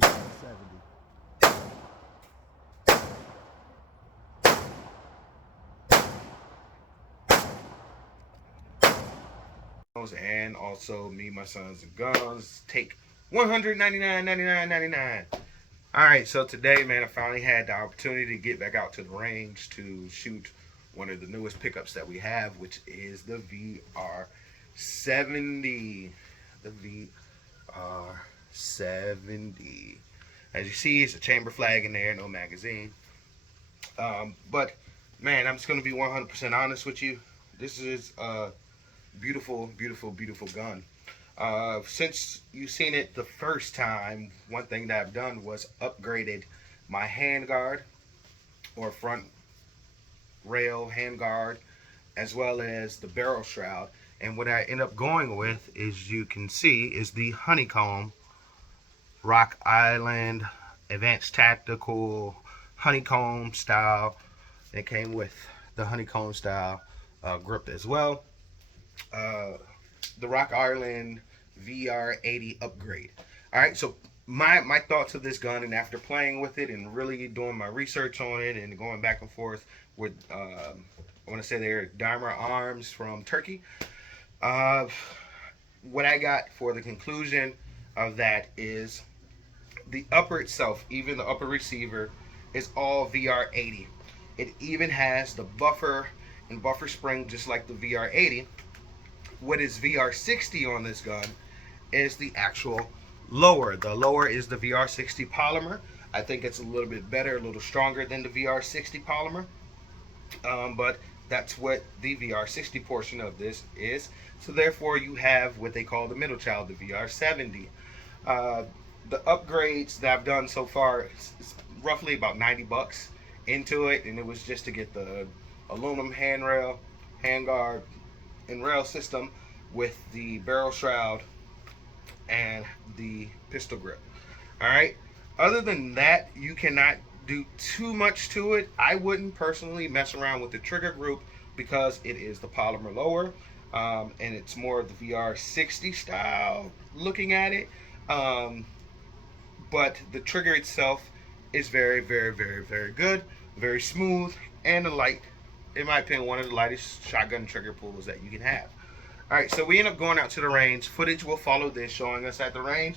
VR70. And also Me, My Sons, and Guns take 199.99.99. All right, so today, man, I finally had the opportunity to get back out to the range to shoot one of the newest pickups that we have, which is the VR70. The VR70. As you see, it's a chamber flag in there, no magazine. But man, I'm just gonna be 100% honest with you. This is a beautiful, beautiful, beautiful gun. Since you've seen it the first time, one thing that I've done was upgraded my handguard or front rail handguard, as well as the barrel shroud. And what I end up going with, as you can see, is the honeycomb Rock Island Advanced Tactical honeycomb style. It came with the honeycomb style grip as well. The Rock Island VR80 upgrade. All right, so my thoughts of this gun, and after playing with it and really doing my research on it and going back and forth with I want to say they're Dimer Arms from Turkey. What I got for the conclusion of that is the upper itself, even the upper receiver, is all VR80. It even has the buffer and buffer spring just like the VR80. What is VR60 on this gun is the actual lower. The lower is the VR60 polymer. I think it's a little bit better, a little stronger than the VR60 polymer. But that's what the VR60 portion of this is. So therefore you have what they call the middle child, the VR70. The upgrades that I've done so far is roughly about 90 bucks into it, and it was just to get the aluminum handrail, handguard, and rail system with the barrel shroud and the pistol grip. All right, other than that, you cannot do too much to it. I wouldn't personally mess around with the trigger group because it is the polymer lower, and it's more of the VR60 style looking at it. But the trigger itself is very, very, very, very good, very smooth, and a light, in my opinion, one of the lightest shotgun trigger pulls that you can have. All right, so we end up going out to the range. Footage will follow this, showing us at the range.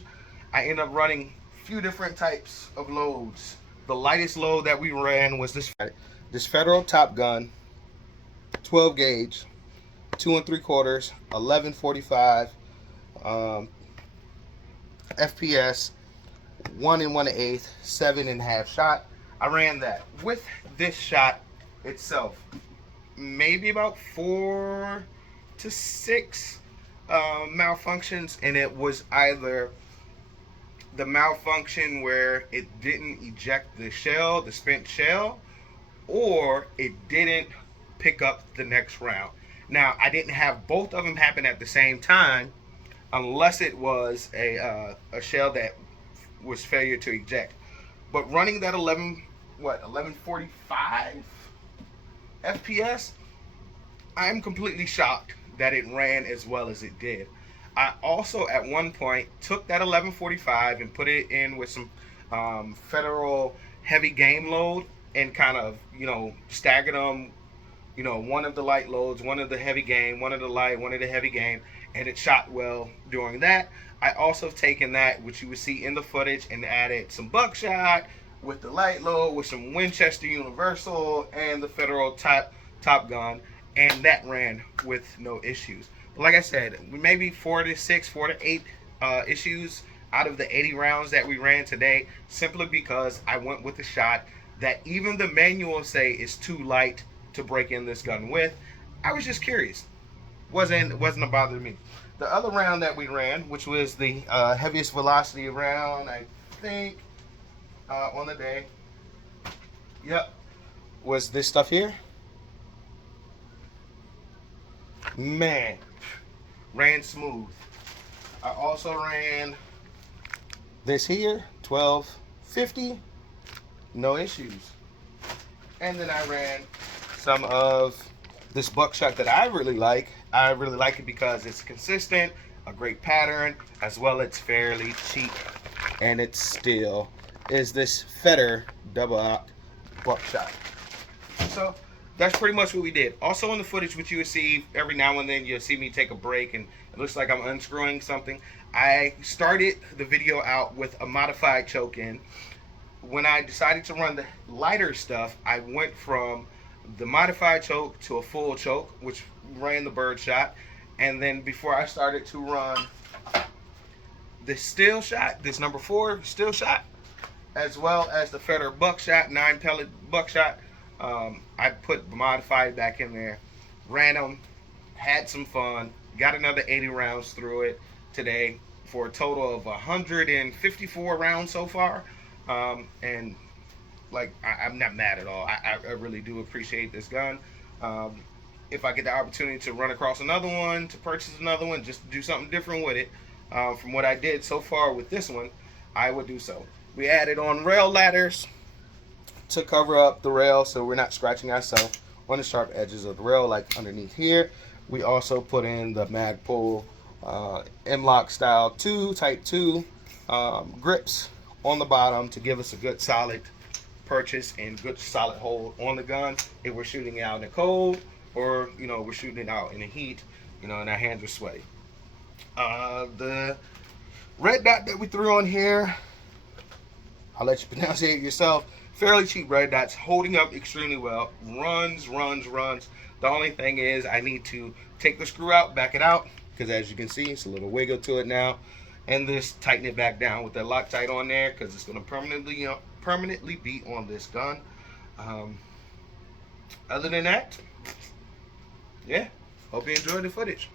I end up running a few different types of loads. The lightest load that we ran was this Federal Top Gun 12 gauge 2 3/4 1145 FPS 1 1/8 7.5 shot. I ran that with this shot itself, maybe about 4 to 6 malfunctions, and it was either the malfunction where it didn't eject the shell, the spent shell, or it didn't pick up the next round. Now, I didn't have both of them happen at the same time, unless it was a shell that was failure to eject. But running that 1145 FPS, I'm completely shocked that it ran as well as it did. I also at one point took that 1145 and put it in with some Federal heavy game load and kind of, staggered them, one of the light loads, one of the heavy game, one of the light, one of the heavy game, and it shot well during that. I also have taken that, which you would see in the footage, and added some buckshot with the light load, with some Winchester Universal and the Federal Top Gun, and that ran with no issues. But like I said, maybe 4 to 8 issues out of the 80 rounds that we ran today, simply because I went with the shot that even the manuals say is too light to break in this gun with. I was just curious. Wasn't a bother to me. The other round that we ran, which was the heaviest velocity round, I think, on the day, yep, was this stuff here. Man, ran smooth. I also ran this here, 1250, no issues. And then I ran some of this buckshot that I really like. I really like it because it's consistent, a great pattern, as well as it's fairly cheap. and it still is this Fetter double aught buckshot. So that's pretty much what we did. Also in the footage, which you will see every now and then, you'll see me take a break and it looks like I'm unscrewing something. I started the video out with a modified choke in. When I decided to run the lighter stuff, I went from the modified choke to a full choke, which ran the bird shot. And then before I started to run the still shot, this number 4 still shot, as well as the Fetter buckshot, 9 pellet buckshot, I put modified back in there, ran them, had some fun, got another 80 rounds through it today for a total of 154 rounds so far. And like, I'm not mad at all. I really do appreciate this gun. If I get the opportunity to run across another one, to purchase another one, just to do something different with it, from what I did so far with this one, I would do so. We added on rail ladders to cover up the rail so we're not scratching ourselves on the sharp edges of the rail like underneath here. We also put in the Magpul M-Lock style 2, type 2 grips on the bottom to give us a good solid purchase and good solid hold on the gun if we're shooting it out in the cold, or we're shooting it out in the heat, and our hands are sweaty. The red dot that we threw on here, I'll let you pronounce it yourself. Fairly cheap red dots, holding up extremely well. Runs. The only thing is I need to take the screw out, back it out, because as you can see, it's a little wiggle to it now, and just tighten it back down with that Loctite on there, because it's going to permanently be on this gun. Other than that, yeah, hope you enjoyed the footage.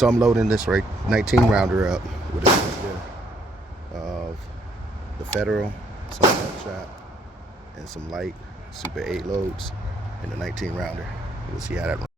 So I'm loading this 19 rounder up with a mixture of the Federal, some buckshot, and some light Super 8 loads, and the 19 rounder. We'll see how that runs.